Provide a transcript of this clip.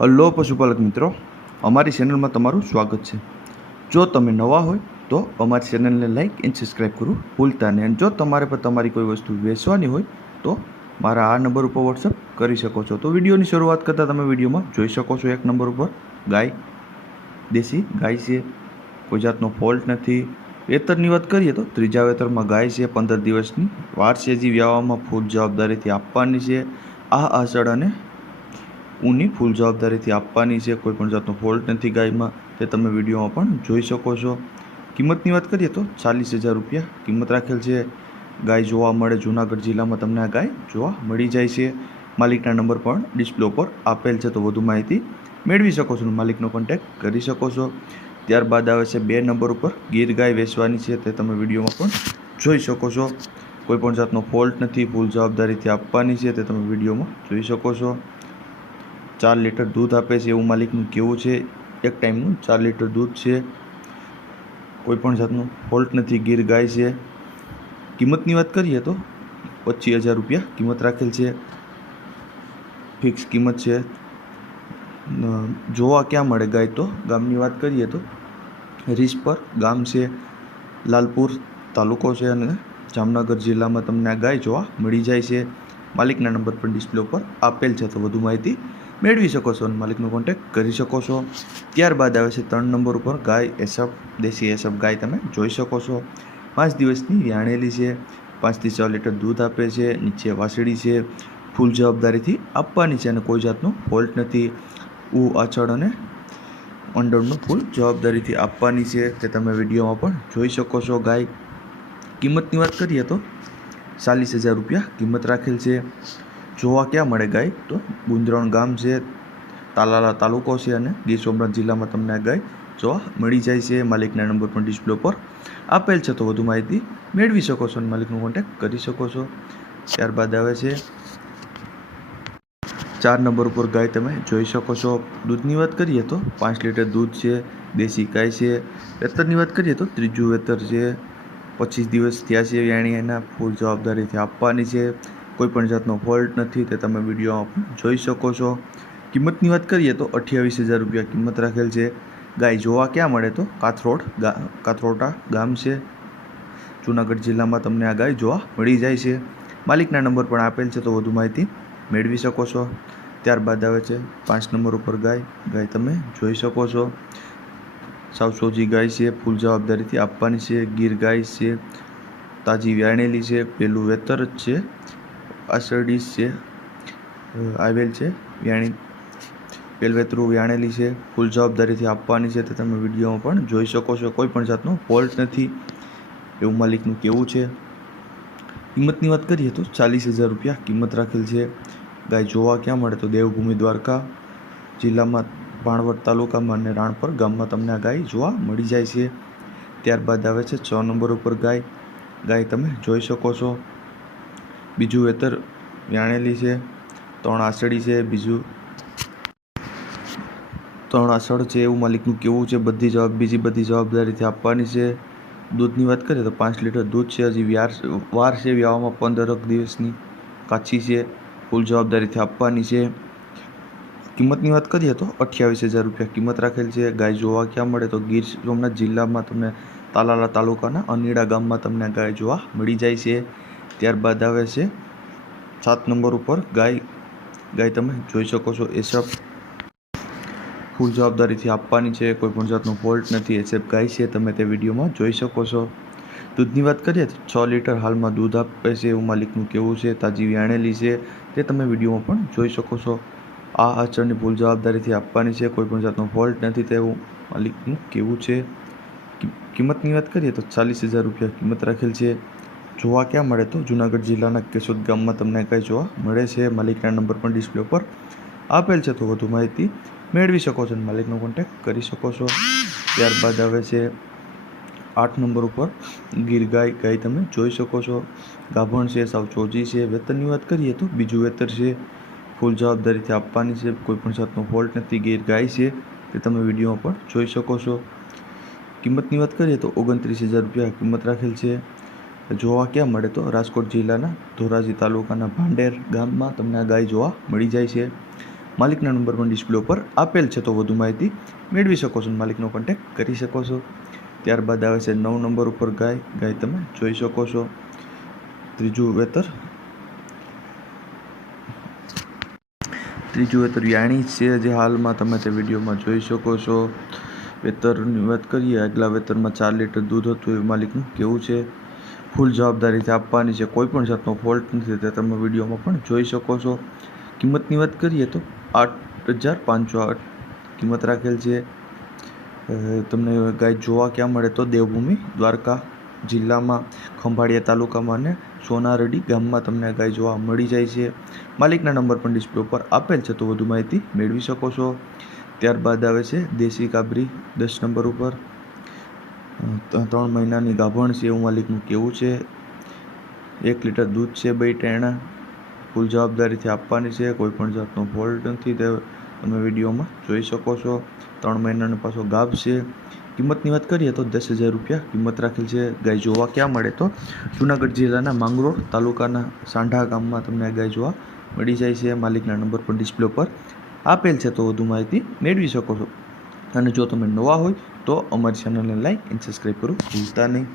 Hello પશુપાલક મિત્રો, અમારી ચેનલમાં તમારું સ્વાગત છે। જો તમે નવા હોય તો અમારી ચેનલને લાઇક એન્ડ સબસ્ક્રાઈબ કરવું ભૂલતા નહીં। અને જો તમારે પણ તમારી કોઈ વસ્તુ વેચવાની હોય તો મારા આ નંબર ઉપર વોટ્સઅપ કરી શકો છો। તો વિડીયોની શરૂઆત કરતાં તમે વિડીયોમાં જોઈ શકો છો, એક નંબર ઉપર ગાય, દેશી ગાય છે, કોઈ જાતનો ફોલ્ટ નથી। વેતરની વાત કરીએ તો ત્રીજા વેતરમાં ગાય છે, 15 દિવસની વાર છે, જે વ્યાવામાં ફૂલ જવાબદારીથી આપવાની છે। આ આષાઢ અને ઊની ફૂલ જવાબદારીથી આપવાની છે, કોઈ પણ જાતનો ફોલ્ટ નથી ગાયમાં, તે તમે વિડીયોમાં પણ જોઈ શકો છો। કિંમતની વાત કરીએ તો 40,000 રૂપિયા કિંમત રાખેલ છે। ગાય જોવા મળે જૂનાગઢ જિલ્લામાં તમને આ ગાય જોવા મળી જાય છે। માલિકના નંબર પણ ડિસ્પ્લે ઉપર આપેલ છે, તો વધુ માહિતી મેળવી શકો છો, માલિકનો કોન્ટેક્ટ કરી શકો છો। ત્યારબાદ આવે છે 2 નંબર ઉપર ગીર ગાય વેચવાની છે, તે તમે વિડીયોમાં પણ જોઈ શકો છો। કોઈ પણ જાતનો ફોલ્ટ નથી, ફૂલ જવાબદારીથી આપવાની છે, તે તમે વિડીયોમાં જોઈ શકો છો। 4 લીટર દૂધ આપે છે એવું માલિકનું કહેવું છે। એક ટાઈમનું 4 લીટર દૂધ છે, કોઈ પણ જાતનું ફોલ્ટ નથી, ગીર ગાય છે। કિંમતની વાત કરીએ તો 25,000 રૂપિયા કિંમત રાખેલ છે, ફિક્સ કિંમત છે। જોવા ક્યાં મળે ગાય તો ગામની વાત કરીએ તો રીસપર ગામ છે, લાલપુર તાલુકો છે અને જામનગર જિલ્લામાં તમને આ ગાય જોવા મળી જાય છે। માલિકના નંબર પણ ડિસ્પ્લે ઉપર આપેલ છે, તો વધુ માહિતી મેળવી શકો છો અને માલિકનો કોન્ટેક્ટ કરી શકો છો। ત્યારબાદ આવે છે 3 નંબર ઉપર ગાય એસફ, દેશી એસફ ગાય તમે જોઈ શકો છો। 5 દિવસની વ્યાણેલી છે, 5 થી 6 લીટર દૂધ આપે છે, નીચે વાસળી છે, ફૂલ જવાબદારીથી આપવાની છે અને કોઈ જાતનો ફોલ્ટ નથી। આછળ અને અંડરનું ફૂલ જવાબદારીથી આપવાની છે, તે તમે વિડીયોમાં પણ જોઈ શકો છો। ગાય કિંમતની વાત કરીએ તો 40,000 રૂપિયા કિંમત રાખેલ છે। જોવા ક્યાં મળે ગાય તો ગુંદરણ ગામ છે, તાલાલા તાલુકો છે અને ગીર સોમનાથ જિલ્લામાં તમને આ ગાય જોવા મળી જાય છે। માલિકના નંબર પણ ડિસ્પ્લે પર આપેલ છે, તો વધુ માહિતી મેળવી શકો છો અને માલિકનો કોન્ટેક્ટ કરી શકો છો। ત્યારબાદ આવે છે 4 નંબર ઉપર ગાય તમે જોઈ શકો છો। દૂધની વાત કરીએ તો 5 લીટર દૂધ છે, દેશી ગાય છે। વેતરની વાત કરીએ તો ત્રીજું વેતર છે, 25 દિવસ થયા છે વ્યાણી, એના ફૂલ જવાબદારીથી આપવાની છે, કોઈ પણ જાતનો ફોલ્ટ નથી, તે તમે વિડીયોમાં પણ જોઈ શકો છો। કિંમતની વાત કરીએ તો 28,000 રૂપિયા કિંમત રાખેલ છે। ગાય જોવા ક્યાં મળે તો કાથરોટા ગામ છે, જૂનાગઢ જિલ્લામાં તમને આ ગાય જોવા મળી જાય છે। માલિકના નંબર પણ આપેલ છે, તો વધુ માહિતી મેળવી શકો છો। ત્યારબાદ આવે છે 5 નંબર ઉપર ગાય તમે જોઈ શકો છો। સાવ સોજી ગાય છે, ફૂલ જવાબદારીથી આપવાની છે, ગીર ગાય છે, તાજી વ્યાણેલી છે, પહેલું વેતર જ છે, આષાઢી છે આવેલ છે વ્યાણી, પહેલવેતરું વ્યાણેલી છે, ફૂલ જવાબદારીથી આપવાની છે, તે તમે વિડીયોમાં પણ જોઈ શકો છો, કોઈ પણ જાતનો ફોલ્ટ નથી એવું માલિકનું કહેવું છે। કિંમતની વાત કરીએ તો 40,000 રૂપિયા કિંમત રાખેલ છે। ગાય જોવા ક્યાં મળે તો દેવભૂમિ દ્વારકા જિલ્લામાં ભાણવડ તાલુકામાં અને રાણપર ગામમાં તમને આ ગાય જોવા મળી જાય છે। ત્યારબાદ આવે છે 6 નંબર ઉપર ગાય તમે જોઈ શકો છો। બીજું વેતર વ્યાણેલી છે, 3 આષાઢી છે, બીજું 3 આષાઢ છે એવું માલિકનું કહેવું છે। બીજી બધી જવાબદારીથી આપવાની છે। દૂધની વાત કરીએ તો 5 લીટર દૂધ છે, હજી વાર છે વ્યાવામાં 15 દિવસની, કાચી છે, ફૂલ જવાબદારીથી આપવાની છે। કિંમતની વાત કરીએ તો 28,000 રૂપિયા કિંમત રાખેલ છે। ગાય જોવા ક્યાં મળે તો ગીર સોમનાથ જિલ્લામાં તમને તાલાલા તાલુકાના અનીડા ગામમાં તમને ગાય જોવા મળી જાય છે। ત્યારબાદ આવે છે 7 નંબર ઉપર ગાય તમે જોઈ શકો છો એસફ, ફૂલ જવાબદારીથી આપવાની છે, કોઈ પણ જાતનો ફોલ્ટ નથી, એસએફ ગાય છે, તમે તે વિડીયોમાં જોઈ શકો છો। દૂધની વાત કરીએ તો 6 લીટર હાલમાં દૂધ આપે છે એવું માલિકનું કહેવું છે, તાજી વ્યાણેલી છે, તે તમે વિડીયોમાં પણ જોઈ શકો છો। આ આચરણની ફૂલ જવાબદારીથી આપવાની છે, કોઈ પણ જાતનો ફોલ્ટ નથી તેવું માલિકનું કહેવું છે। કિંમતની વાત કરીએ તો 40,000 રૂપિયા કિંમત રાખેલ છે। જોવા ક્યાં મળે તો જૂનાગઢ જિલ્લાના કેશોદ ગામમાં તમને ગાય જોવા મળે છે। માલિકના નંબર પણ ડિસ્પ્લે પર આપેલ છે, તો વધુ માહિતી મેળવી શકો છો અને માલિકનો કોન્ટેક્ટ કરી શકો છો। ત્યારબાદ આવે છે 8 નંબર ઉપર ગીર ગાય તમે જોઈ શકો છો। ગાભણ છે, સાવ ચોજી છે। વેતરની વાત કરીએ તો બીજું વેતર છે, ફૂલ જવાબદારીથી આપવાની છે, કોઈ પણ જાતનો ફોલ્ટ નથી, ગીર ગાય છે, તે તમે વિડીયોમાં પણ જોઈ શકો છો। કિંમતની વાત કરીએ તો 29,000 રૂપિયા કિંમત રાખેલ છે। જોવા ક્યાં મળે તો રાજકોટ જિલ્લાના ધોરાજી તાલુકાના ભાંડેર ગામમાં તમને આ ગાય જોવા મળી જાય છે। માલિકના નંબર પણ ડિસ્પ્લે ઉપર આપેલ છે, તો વધુ માહિતી મેળવી શકો છો, માલિકનો કોન્ટેક્ટ કરી શકો છો. ત્યારબાદ આવે છે 9 નંબર ઉપર ગાય તમે જોઈ શકો છો. ત્રીજું વેતર યાણી છે, જે હાલમાં તમે તે વિડીયોમાં જોઈ શકો છો. વેતરની વાત કરીએ, આગલા વેતરમાં 4 લીટર દૂધ હતું એવું માલિકનું કહેવું છે. ફૂલ જવાબદારીથી આપવાની છે, કોઈ પણ જાતનો ફોલ્ટ નથી, તે તમે વિડીયોમાં પણ જોઈ શકો છો. કિંમતની વાત કરીએ તો 8,508 કિંમત રાખેલ છે. તમને ગાય જોવા ક્યાં મળે તો દેવભૂમિ દ્વારકા જિલ્લામાં ખંભાળિયા તાલુકામાં અને સોનારડી ગામમાં તમને ગાય જોવા મળી જાય છે. માલિકના નંબર પણ ડિસ્પ્લે ઉપર આપેલ છે, તો વધુ માહિતી મેળવી શકો છો. ત્યારબાદ આવે છે દેશી કાબરી 10 નંબર ઉપર 3 મહિનાની ગાભણ છે એવું માલિકનું કહેવું છે. 1 લીટર દૂધ છે, 2 ટેણા, ફૂલ જવાબદારીથી આપવાની છે, કોઈ પણ જાતનો ફોલ્ટ નથી, તે તમે વિડીયોમાં જોઈ શકો છો. 3 મહિનાનો પાછો ગાભ છે. કિંમતની વાત કરીએ તો 10,000 રૂપિયા કિંમત રાખેલ છે. ગાય જોવા ક્યાં મળે તો જૂનાગઢ જિલ્લાના માંગરોળ તાલુકાના સાંઢા ગામમાં તમને ગાય જોવા મળી જાય છે. માલિકના નંબર પણ ડિસ્પ્લે પર આપેલ છે, તો વધુ માહિતી મેળવી શકો છો. અને જો તમે નવા હોય તો અમારી ચેનલને લાઈક અને સબસ્ક્રાઈબ કરવું ભૂલતા નહીં.